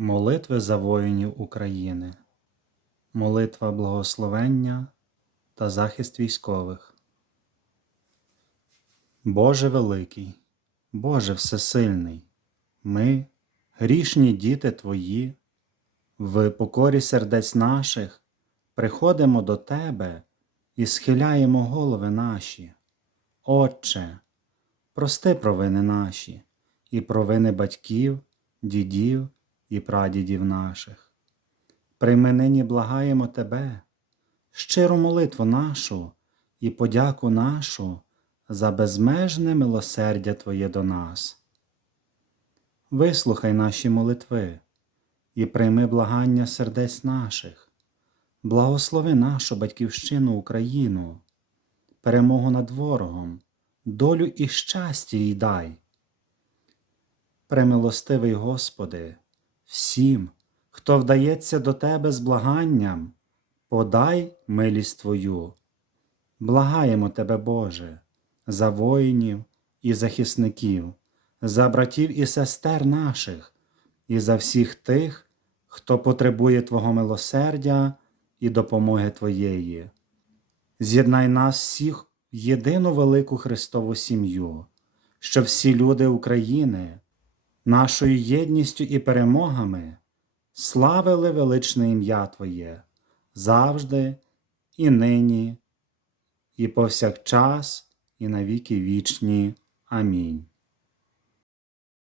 Молитви за воїнів України, молитва благословення та захист військових. Боже великий, Боже всесильний, ми, грішні діти Твої, в покорі сердець наших приходимо до Тебе і схиляємо голови наші. Отче, прости провини наші і провини батьків, дідів і прадідів наших. Прийми нині благаємо Тебе, щиру молитву нашу і подяку нашу за безмежне милосердя Твоє до нас. Вислухай наші молитви і прийми благання сердець наших, благослови нашу батьківщину Україну, перемогу над ворогом, долю і щастя їй дай. Премилостивий Господи, всім, хто вдається до Тебе з благанням, подай милість Твою. Благаємо Тебе, Боже, за воїнів і захисників, за братів і сестер наших, і за всіх тих, хто потребує Твого милосердя і допомоги Твоєї. З'єднай нас всіх в єдину велику Христову сім'ю, щоб всі люди України нашою єдністю і перемогами славили величне ім'я Твоє завжди і нині, і повсякчас, і навіки вічні. Амінь.